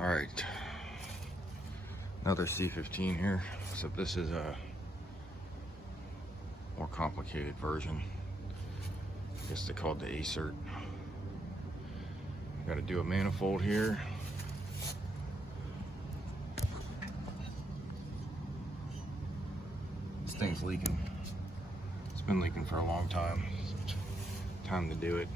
All right, another C15 here, except this is a more complicated version. I guess they call it the acert. Got to do a manifold here. This thing's leaking. It's been leaking for a long time. Time to do it.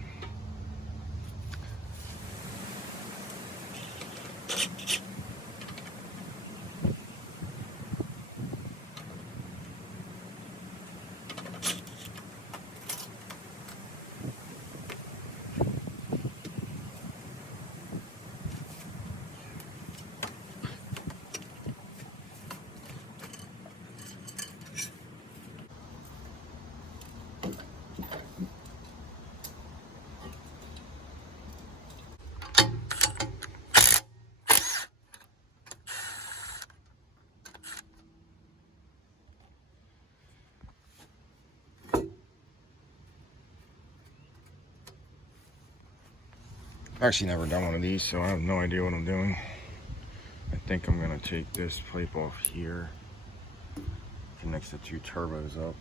I've actually never done one of these, so I have no idea what I'm doing. I think I'm gonna take this pipe off here, connects the two turbos up,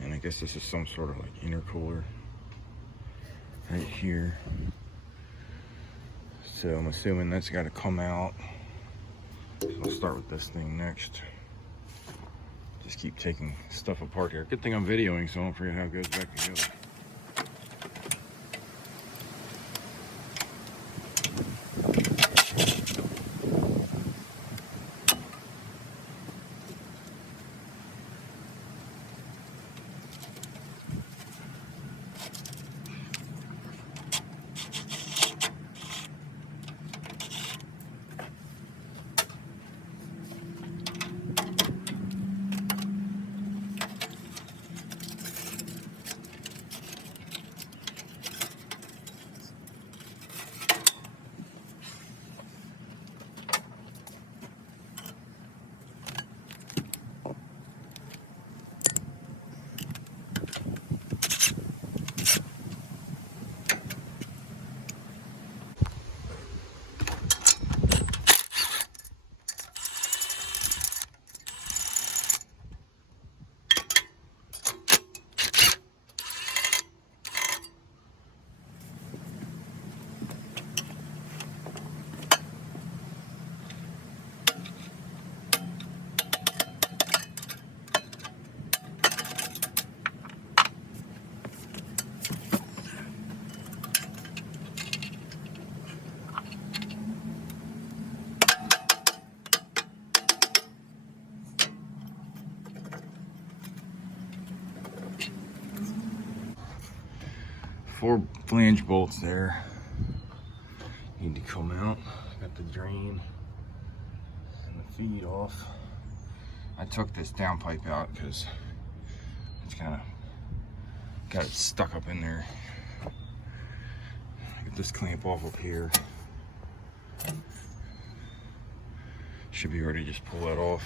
and I guess this is some sort of like intercooler right here. So I'm assuming that's got to come out. So I'll start with this thing next. Just keep taking stuff apart here. Good thing I'm videoing, so I don't forget how it goes back together. Four flange bolts there need to come out. Got the drain and the feed off. I took this downpipe out because it's kind of got it stuck up in there. Get this clamp off up here. Should be ready to just pull that off.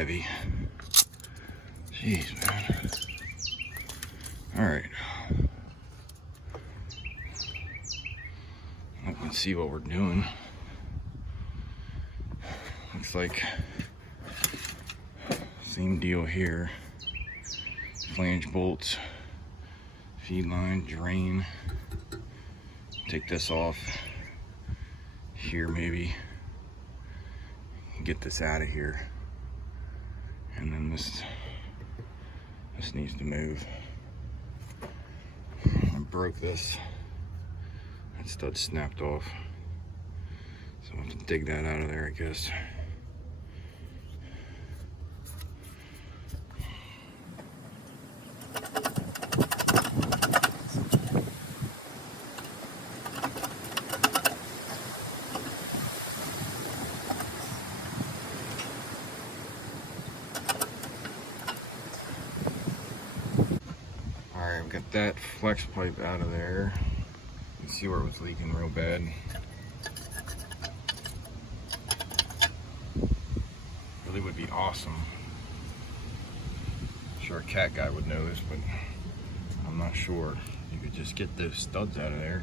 heavy. Jeez, man. Alright. You can see what we're doing. Looks like same deal here. Flange bolts, feed line, drain. Take this off here maybe. Get this out of here. And then this needs to move. I broke this. That stud snapped off. So I'll have to dig that out of there, I guess. Alright, we got that flex pipe out of there. You can see where it was leaking real bad. Really would be awesome. I'm sure a cat guy would know this, but I'm not sure. You could just get those studs out of there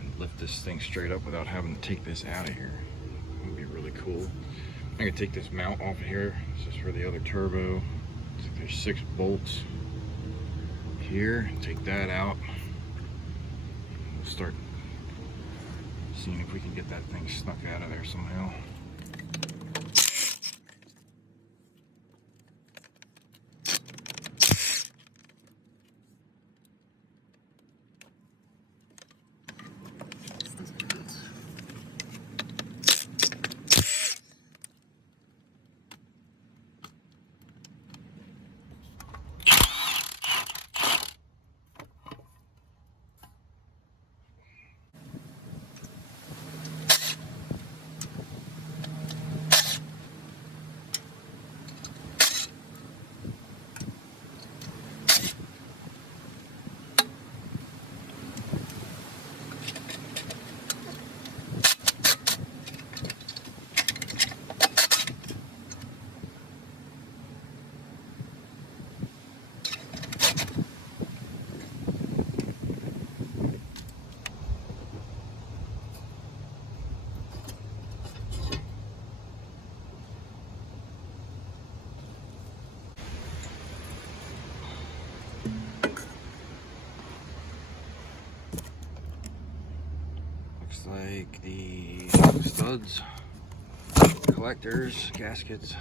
and lift this thing straight up without having to take this out of here. It would be really cool. I'm gonna take this mount off of here. This is for the other turbo. There's 6 bolts here. Take that out. We'll start seeing if we can get that thing snuck out of there somehow. Looks like the studs, collectors, gaskets,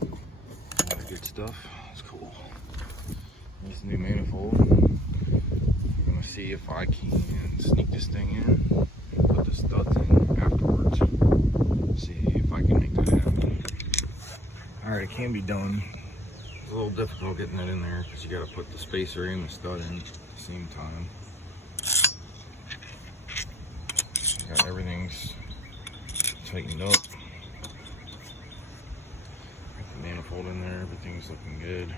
all that good stuff. It's cool. This new manifold. I'm gonna see if I can sneak this thing in and put the studs in afterwards. See if I can make that happen. Alright, it can be done. It's a little difficult getting that in there because you gotta put the spacer and the stud in at the same time. Got everything's tightened up. Got the manifold in there, everything's looking good.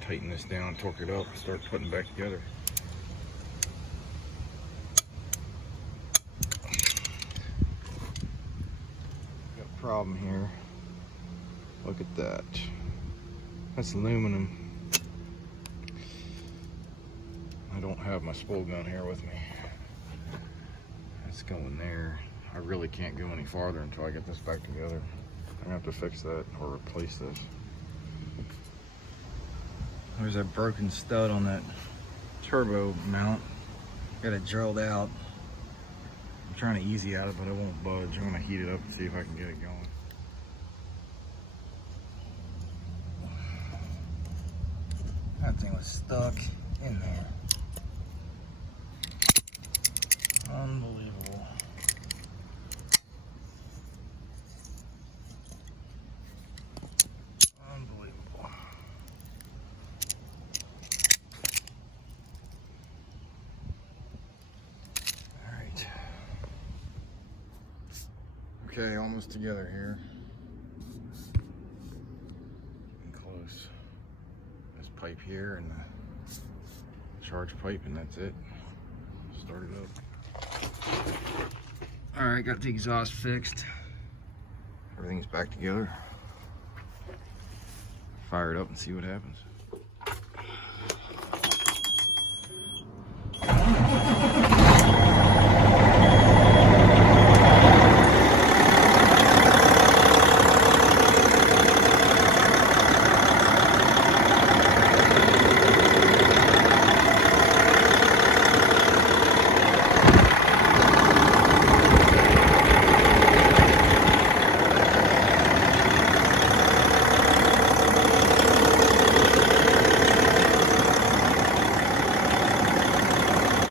Tighten this down, torque it up, start putting it back together. Got a problem here. Look at that. That's aluminum. I don't have my spool gun here with me. It's going there. I really can't go any farther until I get this back together. I'm gonna have to fix that or replace this. There's that broken stud on that turbo mount. Got it drilled out. I'm trying to easy out it, but it won't budge. I'm gonna heat it up and see if I can get it going. That thing was stuck in there. Unbelievable. Unbelievable. Alright. Okay, almost together here. Getting close. This pipe here and the charge pipe, and that's it. Start it up. Alright, got the exhaust fixed. Everything's back together. fire it up and see what happens.